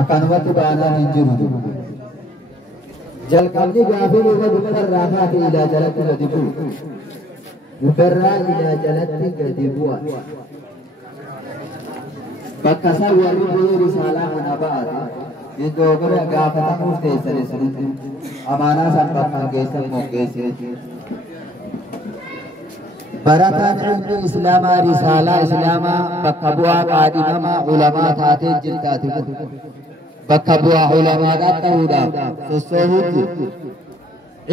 Akanumatti baanaan hin jiru. Jalqabni gaafii dhufa dubbarraa kaate ilaa jalatti gadi bu'u. Dubbarraa ilaa jalatti gadi bu'a. Bakka isaa warri bu'ee risaalaa kana ba'ate iddoo bira gaafatamuuf teessane sanitti amaanaa san bakka geessan moggeessee. Barataan ilmi Islaamaa risaalaa Islaamaa bakka bu'aa qaadhimamaa ulamaa taatee jirtaati kun bakka bu'aa ulamaadhaan ta'uudhaaf sossoobuutti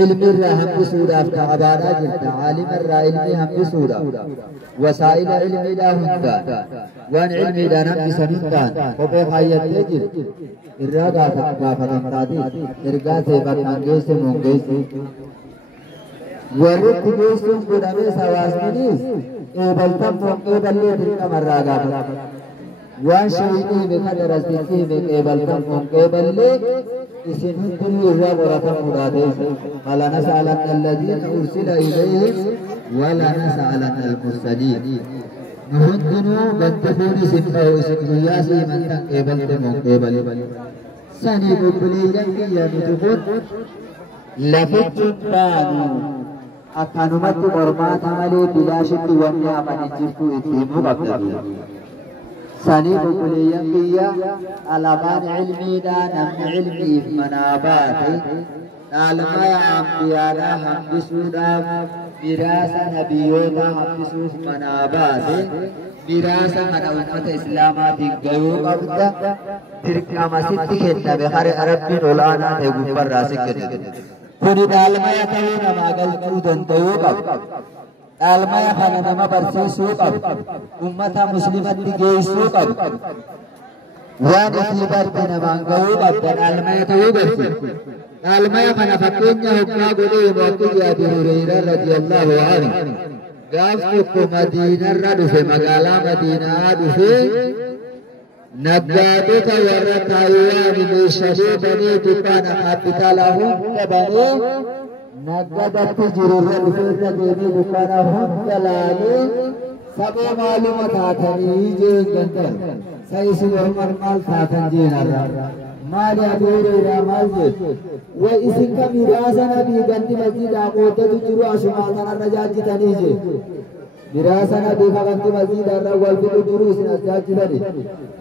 ilmi irraa hambisuudhaaf ta'abaadhaa jirta. Aalima irraa ilmi hambisuudhaaf wasaa'ila ilmiidhaa hundaan waan ilmiidhaan hambisan hundaan kophee kaayyattee jirti. Irraa gaafatamtaati ergaa ta'e bakkaan geesse mongeesse. Warri kubeessuun godhamee hawaasninis qeebaltammoon qeeballee dirqamarraa gaafata. Waan shayinii hime kan darasitti hime qeebaltammoon qeeballee isin hundinuu irraa qoratamuudhaa ta'e. Fala nas'alanna alladhiina ursila ilayhim wala nas'alanna al-mursaliin. Nu hundinuu gantafuun isin bahu isin guyyaa si himantan qeebaltammoon qeeballee. Sanii bubbuleeyyan biyya nuti kun lafichuun baanu. Akkanumatti qormaata malee bilaashitti wanni amani jirtu itti himuu qabda. Sanii bubbuleeyyan biyya alabaan ilmiidhaa namni ilmiif manaa baate dhaalmaya ambiyaadhaa hambisuudhaaf miraasa nabiyyootaa hambisuuf manaa baate miraasa kana ummata islaamaatiin gayuu qabda. Dirqama sitti kenname haree Rabbiin olaanaa ta'e gubbarraa si kenname. Kuni dhaalmaya ta'uu namaa galchuu danda'uu qabu. Dhaalmaya kana nama barsiisuu qabu. Ummata muslimatti geessuu qabu. Waan isii barte namaan gahuu qabda dhaalmaya ta'uu barsiisa. Dhaalmaya kana fakkeenya hoggaa godhee Muhammad Abi Hurayraa radiyallahu anhu gaaf tokko Madiinarra dhufe magaalaa Madiinaa dhufe naggaadota warra Taayiwaan meeshaalee banee dukkaana kaapitaalaa hunda banee naggadatti jirurra dhufeerra deemee dukkaana hunda laalee sabee maaluma taatanii jeen gantan sa'isin orman maal taatan jeenarra maali Abi Hurayraa maal jettu wa isin ka miraasa nabii gandi masjiidaa qooddatu jiru asumaa kanarra jaajjitanii jettu miraasa nabii ka gandi masjiidaarra wal fidu jiru isin as jaajjitanii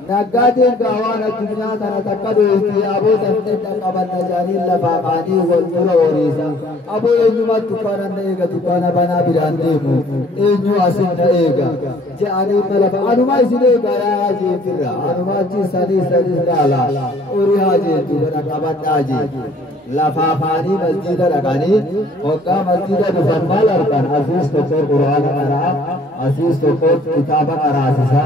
naggaadeen gaawaan addunyaa kana takka beektii aboo dafnee dhaqqabanna jaaniin lafaa qaanii wal dura horiisa aboo eenyumatti dukkaana na eega dukkaana banaa biraan deemu eenyu asin na eega je'anii malafa anuma isin eegaa yaa jeetirra anuma achi sadii dhaala horii haa jeetu dhaqqabadhaa jeetu lafaa faanii masjiida dhaqanii hoggaa masjiida dhufan maal argan asiis tokko quraana qaraa asiis tokko kitaaba qaraasisa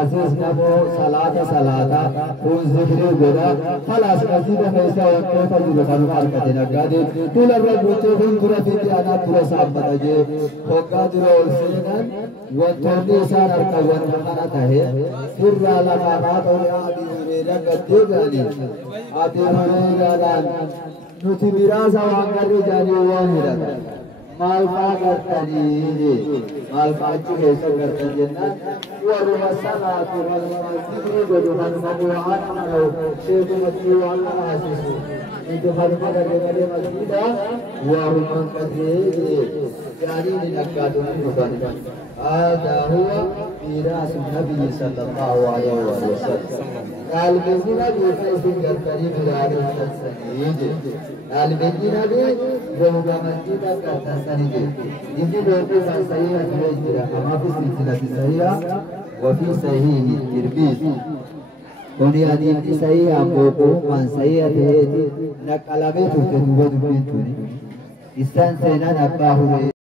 asiis namoo salaata kun zikrii godha khalaas masjiida keessa wantoota jiru kanuma argate naggaadeen dularra guutuu kun dura fitti anaa dura saabbata jee hoggaa dura ol seenan wantoonni isaan argan wanta kana tahe sirraa lafaa baatanii Abi Hurayraa gaddee gaanii Abi Hurayraadhaan nuti miraasa waan garri jaanii waan hidhatan maal faa gartanii maal faa achi keessa gartan jennaan warruma salaatu warruma zikrii godhu kanuma bu'aana mana'u sheekumatti waan kana hasisu intu kanuma garre malee masjiida warruma qadree jaanii ni dhaggaatu ni dhufan هذا هو ميراث النبي صلى الله عليه وسلم. قلبي نبي فايسين قرطاني ميراث السنيج. قلبي نبي روغا مسجدا قرطان سنيج. إذن روغو سنسيها تريجرا أما في سلسلة سيئة وفي صحيح الترمذي. كوني حديث صحيح أبوكو من صحيح تهيتي نقلبه تفتنوا دبنتوني. إسان سينا نباه